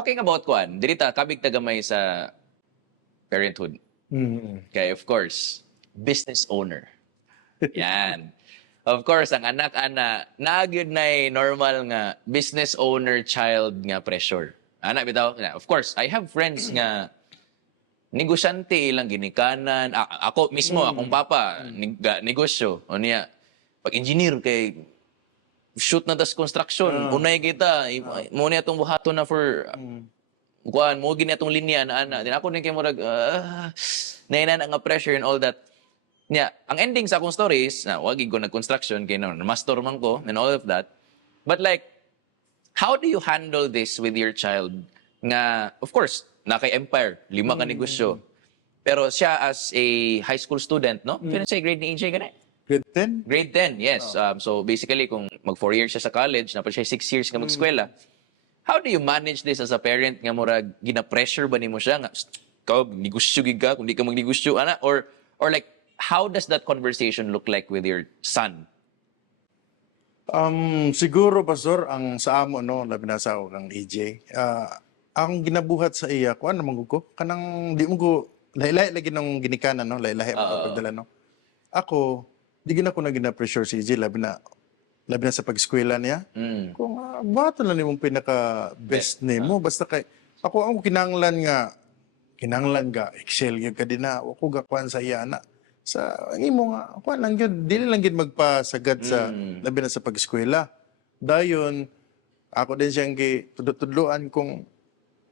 talking about kuan, dili ta kabig tagamay sa parenthood. Kay of course, business owner. Yan. Of course, ang anak-ana, nagyod na normal nga business owner child nga pressure. Ana bitaw, of course, I have friends nga negosyante ilang ginikanan. Ako mismo, akong papa, negosyo. O niya, pag engineer kay shoot na tas construction, unay kita, mo niya itong buhaton na for kuan mo gini atong linya na ana. Din ako din kay murag naina nga pressure and all that. Yeah, ang ending sa akong stories, na wagi ko nag-construction, kay master man ko, and all of that. But like, how do you handle this with your child? Nga, of course, nakay Empire, 5 ka negosyo. Pero siya as a high school student, no? Pinasay grade ni EJ ganun. Grade 10? Grade 10, yes. So basically, kung mag 4 years siya sa college, na pa siya 6 years ka mag-eskwela, how do you manage this as a parent nga murag gina-pressure ba nimo siya nga, ikaw, negosyo gid ka, kung di ka magnegosyo, ana? Or like, how does that conversation look like with your son? Siguro, Pastor, ang sa amo, no, labi na sa ako kang EJ, ang ginabuhat sa iya, kuan naman ko, kanang, di mo ko, lahi-lahi lagi ng ginikanan, no, lahi-lahi pagdala, no. Ako, di gina ko na gina-pressure si EJ, labi na sa pag-eskwela niya. Kung, bato na nimong pinaka-best name mo, basta kay, ako, ang kinanglan nga, Excel, yung kadina, ako gakuan sa iya, na, sa imo nga ako lang gyud dili lang gyud magpasagad sa labi na sa pag-eskwela. Dayon ako din siyang tudlo-tudloan kung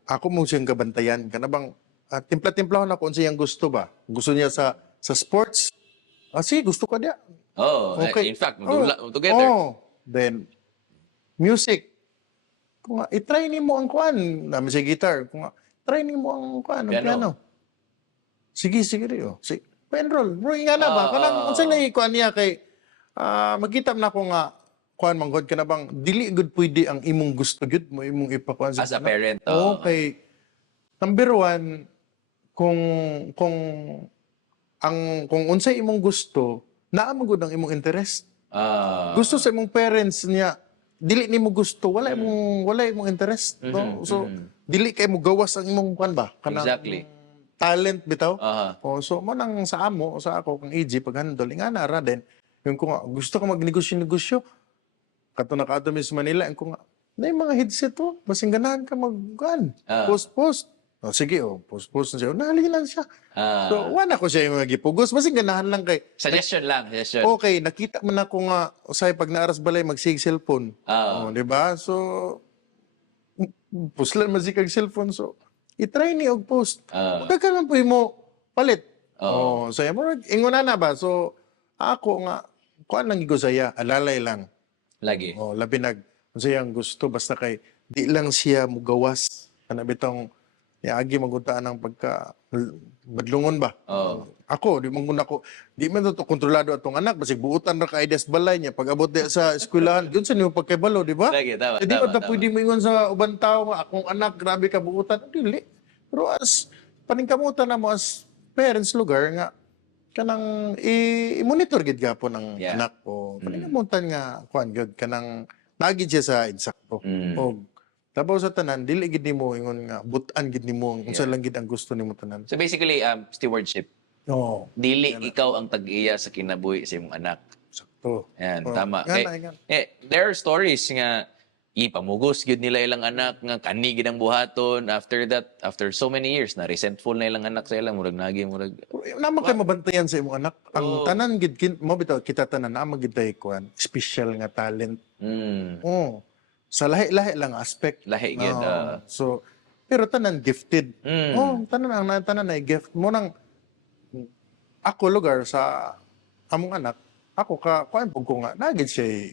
ako mo siyang gabantayan kana bang timpla-timplahon ako unsa iyang gusto ba. Gusto niya sa sports? Sige, gusto ka dia. Oh, okay. In fact, together. Then music. Kung i-try nimo ang kuan, namin sa guitar. Kung try nimo ang kuan, ang piano. Sige rio. Sige. Pa-enroll. Bro, nga na ba? Kanang, unsay na ikuan niya kay, magkita na ko nga, kuan manggod ka na bang, dili good pwede ang imong gusto gud mo, imong ipakuan sa as a parent. Okay. Number 1, kung unsay imong gusto, naamagod ang imong interest. Gusto sa imong parents niya, dili nimo gusto, wala imong interest. No? So, dili kay mo gawas ang imong kuan ba? Kanang, exactly. Talent bitaw. So mo nang sa amo sa ako kang EJ pag handle nga na din yung ko nga gusto ko magnegosyo kato na kato sa Manila ko nga na mga headset to basing ganahan ka maggan post sige post na siya nahalilan siya so wala ko siya yung gipugos basing ganahan lang kay suggestion. Okay, nakita man ako nga usay pag naaras balay magsig cellphone di ba so puslan masikag cellphone so i-try ni og post. Pagka man po mo palit. So ingon na ba? So ako nga kuan lang igo saya, alalay lang. Lagi. Labi sayang gusto basta kay di lang siya mugawas. Ana bitong agi maguntaan ang pagka badlungon ba? Ako di man to kontrolado atong anak basig buutan ra ka ideas balay niya pag abot di sa eskwelahan gyud sa nimo pagkaybalo di ba? Lagi tama. Di ba pwede mo ingon sa ubang tao nga akong anak grabe ka buutan dili. Pero as paningkamutan na mo as parents lugar nga kanang i-monitor gid gapon ang anak ko. Paningkamutan nga kuan gyud kanang nagid siya sa insakto. Og tabaw sa tanan dili gid nimo ingon nga butan gid nimo unsa lang gid ang gusto nimo tanan. So basically stewardship. Dili ikaw ang tag-iya sa kinabuhi sa imong anak. Sakto. Yan, tama. There are stories nga ipamugos gyud nila ilang anak nga kani gid ang buhaton after so many years na resentful na ilang anak sa ilang murag naman kay mabantayan sa imong anak ang tanan gid mo bitaw kita tanan na magid tay kuan special nga talent sa lahi-lahi lang aspect lahi gid so pero tanan gifted tanan ay gift mo nang ako lugar sa among anak ako kuan pug ko nga nagid siya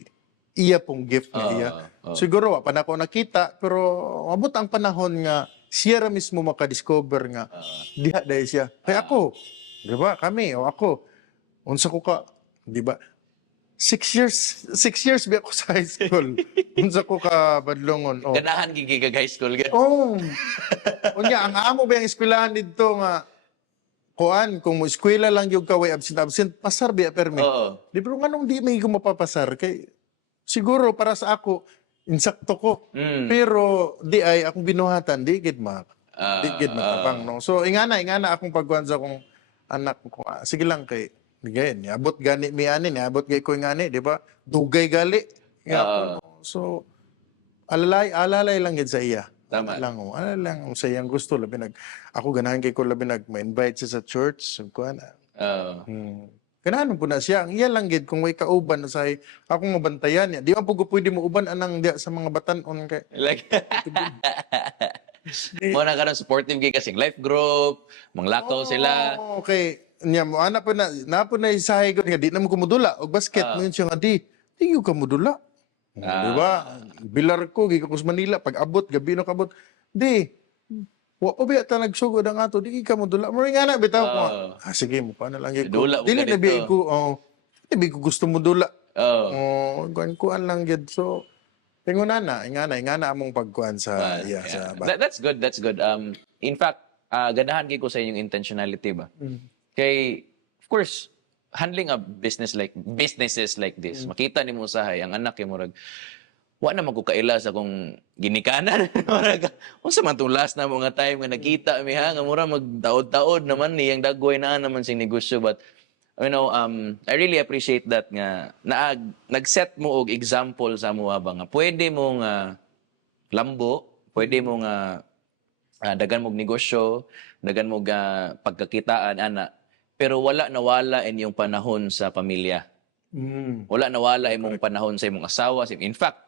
iya pong gift nga iya. Siguro pa na ako nakita pero abot ang panahon nga siya ra mismo maka-discover nga diha dahil siya. Kaya ako, di ba? Kami o ako unsa ko ka, di ba? 6 years ba ako sa high school. Unsa ko ka badlongon. Ganahan gigi ka high school gid. Unya ang amo ba yung eskwelahan didto nga kuan kung mo eskwela lang yung kaway absent pasar biya permi. Di ba nganong di may ko mapapasar kay siguro para sa ako insakto ko. Mm. Pero di ay akong binuhatan di gid di gid Ah, matabang no. So ingana akong pagkuhan sa akong anak ko. Sige lang kay gayon ni abot gani mi ani ni abot gay ko ngani di ba? Dugay gali. Yapon, no? So alalay lang gid sa iya. Tama. Ano lang sa iyang gusto labi ako ganahan kay ko labi ma-invite siya sa church so kuan. Ganahan po na siya. Ang iya lang gid kung may kauban na say akong mabantayan niya. Di man po pwede mo uban anang diya sa mga batan-on kay. like, mo na karon supportive kay kasing life group, manglakaw sila. Okay. Nya mo ana po na po na isahay ko nga di na mo kumudula og basket mo yun siya nga di yung kamudula. Di ba? Bilar ko gikas Manila pag abot gabi no kabot. Di wa pa biya ta nagsugod ang ato di ka mo dula. Mo nga na bitaw ko. Sige mo pa na lang gyud ko. Dula mo Dili na ganito. biya ko di ko gusto mo dula. Oh. Kuan lang gyud. So ingana among pagkuan sa sa That's good. That's good. In fact, ganahan kay ko sa inyong intentionality ba. Kay of course, handling a businesses like this, makita nimo usahay ang anak kay murag wa na magkukaila sa kung ginikanan murag unsa man tong last na mga time nga nakita mi ha nga mura magtaod-taod naman niyang dagway na naman sing negosyo but you know I really appreciate that nga nag-set mo og example sa mo ba nga pwede mo nga lambo, pwede mo nga dagan mong negosyo, dagan mong pagkakitaan ana, pero wala nawala inyong panahon sa pamilya. Wala nawala imong panahon sa imong asawa. In fact,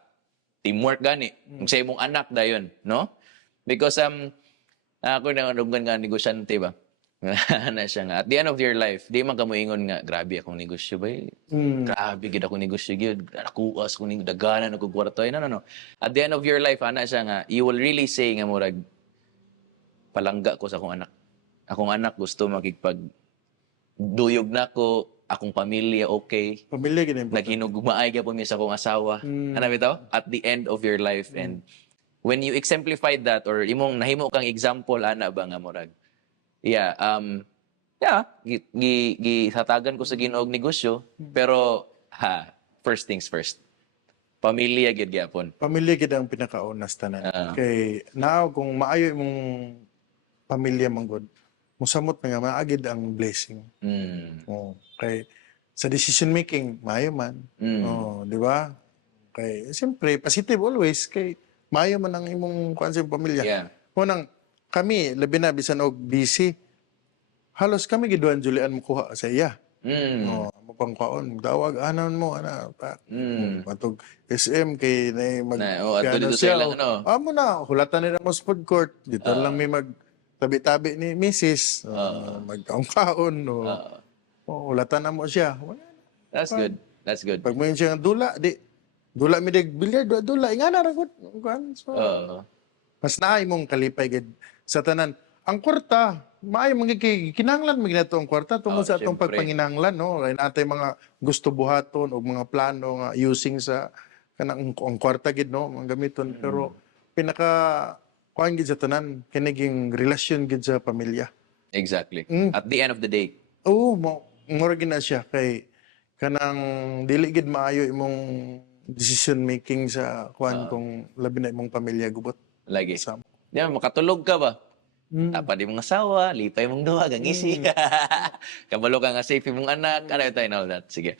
teamwork gani. Sa imong anak dayon, no? Because ako na dugan nga negosyante ba. Na siya nga. At the end of your life, di man ka moingon nga grabe akong negosyo ba. Grabe gid akong negosyo gid. Nakuas ko ning daganan og kwarto. No. At the end of your life, ana siya nga, you will really say nga murag palangga ko sa akong anak. Akong anak gusto makigpag duyog na ko, akong pamilya okay. Pamilya gid important. Naghinugmaay ka po mi sa akong asawa. Ano bitaw? At the end of your life. And when you exemplified that or imong nahimo kang example ana ba nga murag. Gihatagan ko sa Ginoo og negosyo, pero first things first. Pamilya gid gyapon. Pamilya gid ang pinakaunas tanan. Kay now kung maayo imong pamilya manggod, musamot na nga maagid ang blessing. Kay sa decision making maayo man. Di ba? Kay siyempre positive always kay maayo man ang imong kuan sa pamilya. Unang kami labi na bisan og busy. Halos kami giduan Julian mo kuha sa iya. Mo pangkaon dawag anan mo ana pa. Matog SM kay dito sa ilang amo na hulatan nila mo sa food court dito lang may tabi-tabi ni Mrs. Magkaon hulatan na mo siya. That's good. That's good. Pag mo yun siya dula mi dig billiard dula ingana ra gud kuan. So mas naay mong kalipay gid sa tanan. Ang kwarta maayo kinahanglan maginato ang kwarta tungod sa atong pagpanginahanglan no kay natay mga gusto buhaton o mga plano nga using sa kanang ang kwarta gid no mga gamiton pero pinaka kuan gid sa tanan kiniging relasyon gid sa pamilya. Exactly. At the end of the day. Mo gid na siya kay kanang dili gid maayo imong decision making sa kuan kung labi na imong pamilya gubot. Lagi. Di ba, makatulog ka ba? Tapa di mong asawa, lipay mong duwag, ang isi. Kabalo ka nga safe mong anak, ano ito and all that. Sige.